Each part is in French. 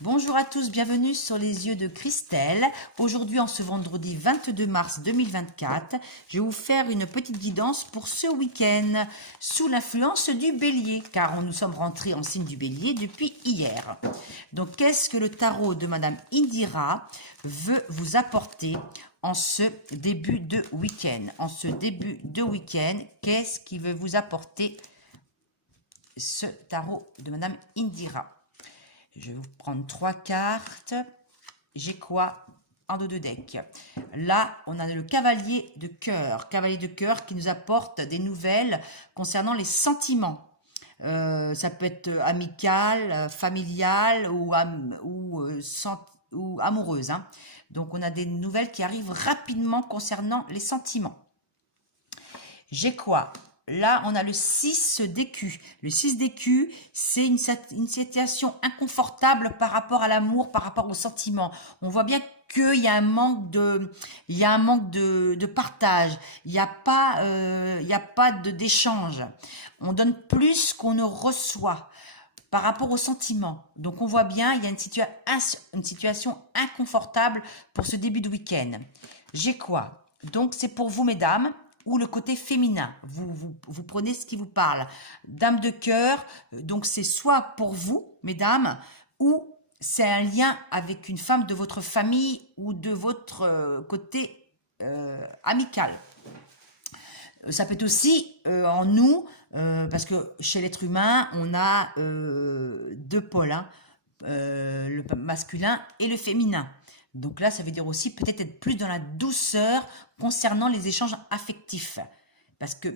Bonjour à tous, bienvenue sur les yeux de Christelle. Aujourd'hui, en ce vendredi 22 mars 2024, je vais vous faire une petite guidance pour ce week-end sous l'influence du bélier, car nous sommes rentrés en signe du bélier depuis hier. Donc, qu'est-ce que le tarot de Madame Indira veut vous apporter en ce début de week-end? En ce début de week-end, qu'est-ce qui veut vous apporter ce tarot de Madame Indira? Je vais vous prendre 3 cartes. J'ai quoi en dos de deck? Là, on a le cavalier de cœur. Cavalier de cœur qui nous apporte des nouvelles concernant les sentiments. Ça peut être amical, familial ou amoureuse. Hein. Donc, on a des nouvelles qui arrivent rapidement concernant les sentiments. J'ai quoi? Là, on a le 6 d'écus. Le 6 d'écus, c'est une situation inconfortable par rapport à l'amour, par rapport aux sentiments. On voit bien qu'il y a un manque de partage. Il n'y a pas d'échange. On donne plus qu'on ne reçoit par rapport aux sentiments. Donc, on voit bien, il y a une situation inconfortable pour ce début de week-end. J'ai quoi? Donc, c'est pour vous, mesdames, ou le côté féminin. Vous prenez ce qui vous parle. Dame de cœur, donc c'est soit pour vous, mesdames, ou c'est un lien avec une femme de votre famille ou de votre côté amical. Ça peut être aussi en nous, parce que chez l'être humain, on a deux pôles, hein, le masculin et le féminin. Donc là, ça veut dire aussi peut-être être plus dans la douceur concernant les échanges affectifs. Parce que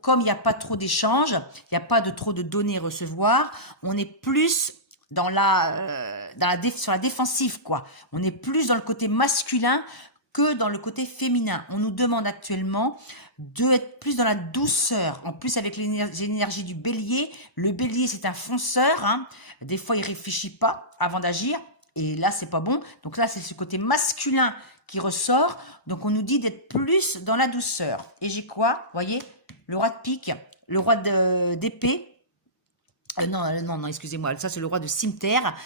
comme il n'y a pas trop d'échanges, il n'y a pas trop de donner et recevoir, on est plus sur la défensive, quoi. On est plus dans le côté masculin que dans le côté féminin. On nous demande actuellement d'être plus dans la douceur. En plus, avec l'énergie du bélier, le bélier, c'est un fonceur. Hein. Des fois, il ne réfléchit pas avant d'agir. Et là, c'est pas bon. Donc là, c'est ce côté masculin qui ressort. Donc, on nous dit d'être plus dans la douceur. Et j'ai quoi? Vous voyez? Le roi de pique, le roi d'épée. Non, excusez-moi. Ça, c'est le roi de cimeterre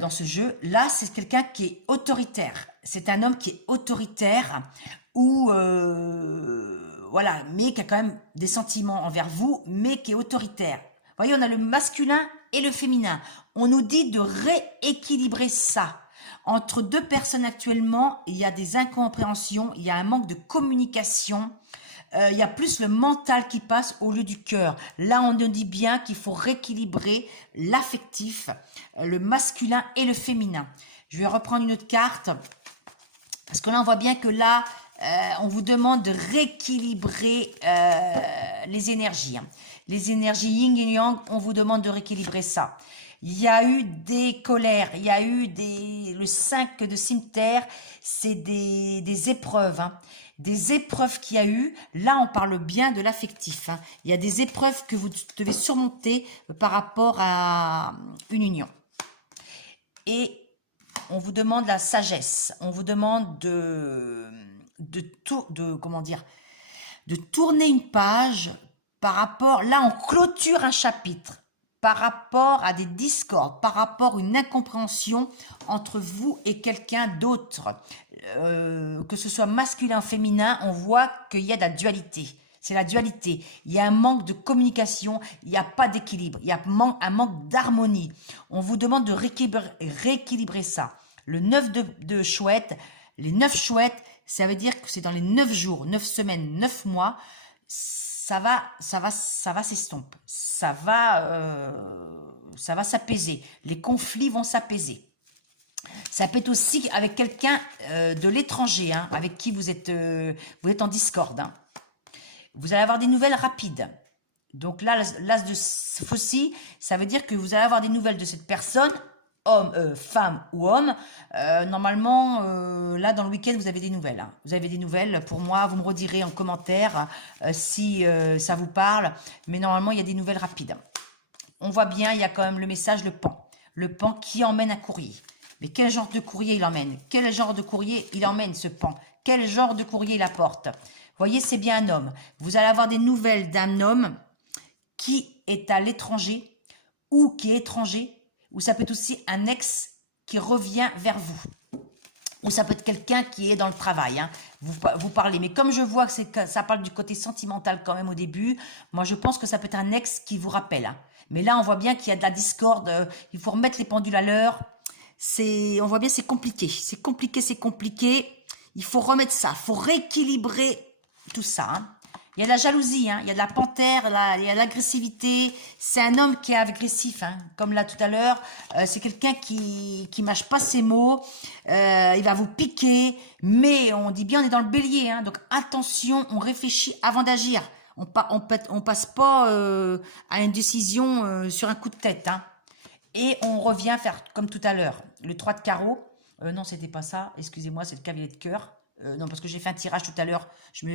dans ce jeu. Là, c'est quelqu'un qui est autoritaire. C'est un homme qui est autoritaire ou voilà, mais qui a quand même des sentiments envers vous, mais qui est autoritaire. Vous voyez, on a le masculin et le féminin. On nous dit de rééquilibrer ça. Entre deux personnes actuellement, il y a des incompréhensions, il y a un manque de communication, il y a plus le mental qui passe au lieu du cœur. Là, on nous dit bien qu'il faut rééquilibrer l'affectif, le masculin et le féminin. Je vais reprendre une autre carte, parce que là, on voit bien que là, on vous demande de rééquilibrer les énergies. Hein. Les énergies yin et yang, on vous demande de rééquilibrer ça. Il y a eu des colères, il y a eu le 5 de cimeterre, c'est des épreuves. Hein. Des épreuves qu'il y a eu, là on parle bien de l'affectif. Hein. Il y a des épreuves que vous devez surmonter par rapport à une union. Et on vous demande la sagesse, on vous demande de tourner une page par rapport, là on clôture un chapitre, par rapport à des discordes, par rapport à une incompréhension entre vous et quelqu'un d'autre, que ce soit masculin ou féminin, on voit qu'il y a de la dualité. C'est la dualité. Il y a un manque de communication, il n'y a pas d'équilibre, il y a un manque d'harmonie. On vous demande de rééquilibrer ça. Le 9 de chouette, les 9 chouettes, ça veut dire que c'est dans les 9 jours, 9 semaines, 9 mois, ça va s'estomper, ça va s'apaiser, les conflits vont s'apaiser. Ça peut être aussi avec quelqu'un de l'étranger, hein, avec qui vous êtes en discorde. Hein. Vous allez avoir des nouvelles rapides. Donc là, l'as de faucille, ça veut dire que vous allez avoir des nouvelles de cette personne, homme, femme ou homme. Normalement, là, dans le week-end, vous avez des nouvelles. Hein. Vous avez des nouvelles pour moi. Vous me redirez en commentaire si ça vous parle. Mais normalement, il y a des nouvelles rapides. On voit bien, il y a quand même le message, le pan. Le pan qui emmène un courrier. Mais quel genre de courrier il emmène? Quel genre de courrier il emmène, ce pan? Quel genre de courrier il apporte? Vous voyez, c'est bien un homme. Vous allez avoir des nouvelles d'un homme qui est à l'étranger ou qui est étranger ou ça peut être aussi un ex qui revient vers vous. Ou ça peut être quelqu'un qui est dans le travail, hein. Vous parlez. Mais comme je vois que ça parle du côté sentimental quand même au début, moi je pense que ça peut être un ex qui vous rappelle, hein. Mais là, on voit bien qu'il y a de la discorde, il faut remettre les pendules à l'heure. On voit bien c'est compliqué, c'est compliqué, c'est compliqué. Il faut remettre ça, il faut rééquilibrer tout ça, hein. Il y a de la jalousie, hein, il y a de la panthère, il y a de l'agressivité. C'est un homme qui est agressif, hein, comme là tout à l'heure. C'est quelqu'un qui mâche pas ses mots. Il va vous piquer. Mais on dit bien, on est dans le bélier. Hein, donc attention, on réfléchit avant d'agir. On passe pas à une décision sur un coup de tête. Hein. Et on revient faire comme tout à l'heure. Le 3 de carreau. Non, c'était pas ça. Excusez-moi, c'est le cavalier de cœur. Non, parce que j'ai fait un tirage tout à l'heure. Je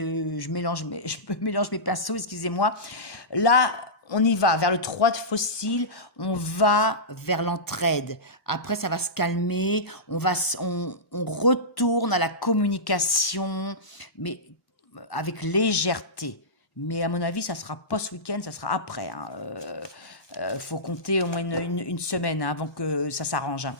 mélange mes pinceaux, excusez-moi. Là, on y va vers le 3 de fossile. On va vers l'entraide. Après, ça va se calmer. On retourne à la communication, mais avec légèreté. Mais à mon avis, ça sera pas ce week-end, ça sera après. Faut compter au moins une semaine avant que ça s'arrange. Hein.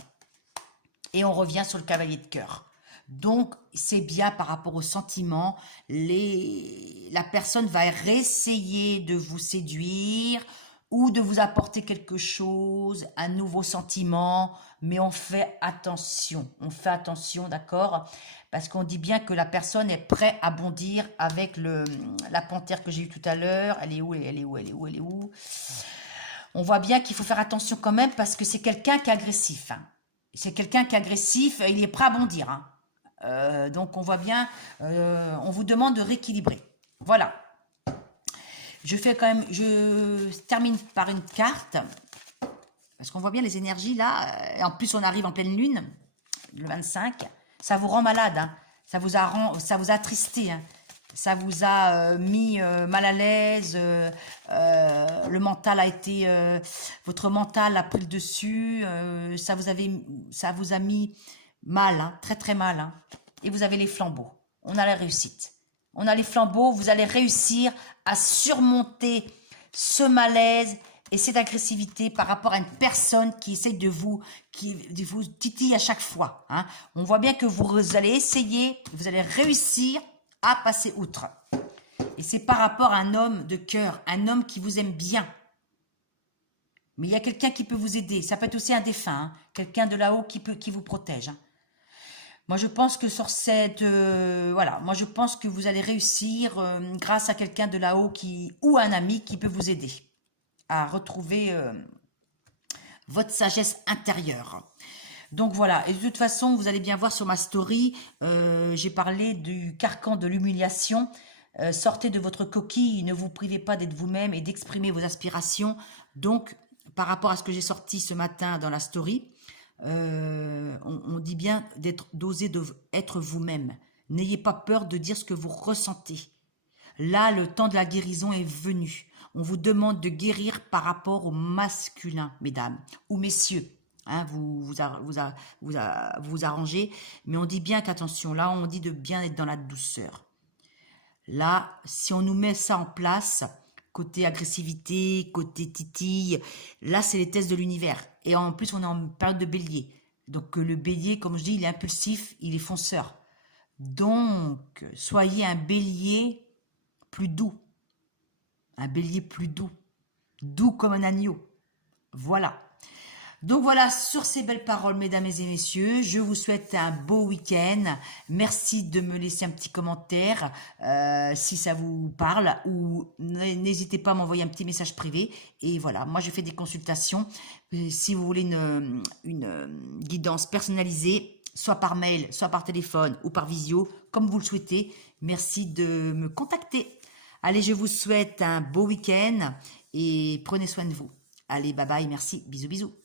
Et on revient sur le cavalier de cœur. Donc, c'est bien par rapport aux sentiments. La personne va réessayer de vous séduire ou de vous apporter quelque chose, un nouveau sentiment. Mais on fait attention. On fait attention, d'accord? Parce qu'on dit bien que la personne est prête à bondir avec la panthère que j'ai eue tout à l'heure. Elle est où? Elle est où? Elle est où? Elle est où? On voit bien qu'il faut faire attention quand même parce que c'est quelqu'un qui est agressif. Hein. C'est quelqu'un qui est agressif, il est prêt à bondir. Hein. Donc on voit bien, on vous demande de rééquilibrer. Voilà. Je termine par une carte, parce qu'on voit bien les énergies là, et en plus on arrive en pleine lune, le 25, ça vous rend malade, hein. Ça vous a attristé, hein. Ça vous a mis mal à l'aise, le mental a été, votre mental a pris le dessus, ça vous a mis mal, hein, très très mal, hein. Et vous avez les flambeaux, on a la réussite. On a les flambeaux, vous allez réussir à surmonter ce malaise et cette agressivité par rapport à une personne qui essaie de vous titiller à chaque fois. Hein. On voit bien que vous allez essayer, vous allez réussir à passer outre. Et c'est par rapport à un homme de cœur, un homme qui vous aime bien. Mais il y a quelqu'un qui peut vous aider. Ça peut être aussi un défunt, hein, quelqu'un de là-haut qui vous protège. Hein. Moi, je pense que sur cette... voilà, moi, je pense que vous allez réussir grâce à quelqu'un de là-haut ou un ami qui peut vous aider à retrouver votre sagesse intérieure. Donc voilà, et de toute façon, vous allez bien voir sur ma story, j'ai parlé du carcan de l'humiliation. Sortez de votre coquille, ne vous privez pas d'être vous-même et d'exprimer vos aspirations. Donc, par rapport à ce que j'ai sorti ce matin dans la story, on dit bien d'oser être vous-même. N'ayez pas peur de dire ce que vous ressentez. Là, le temps de la guérison est venu. On vous demande de guérir par rapport au masculin, mesdames ou messieurs. Hein, vous arrangez, mais on dit bien qu'attention, là, on dit de bien être dans la douceur. Là, si on nous met ça en place, côté agressivité, côté titille, là, c'est les tests de l'univers. Et en plus, on est en période de bélier. Donc, le bélier, comme je dis, il est impulsif, il est fonceur. Donc, soyez un bélier plus doux. Un bélier plus doux. Doux comme un agneau. Voilà. Donc voilà, sur ces belles paroles, mesdames et messieurs, je vous souhaite un beau week-end. Merci de me laisser un petit commentaire si ça vous parle ou n'hésitez pas à m'envoyer un petit message privé. Et voilà, moi je fais des consultations. Si vous voulez une guidance personnalisée, soit par mail, soit par téléphone ou par visio, comme vous le souhaitez, merci de me contacter. Allez, je vous souhaite un beau week-end et prenez soin de vous. Allez, bye bye, merci, bisous bisous.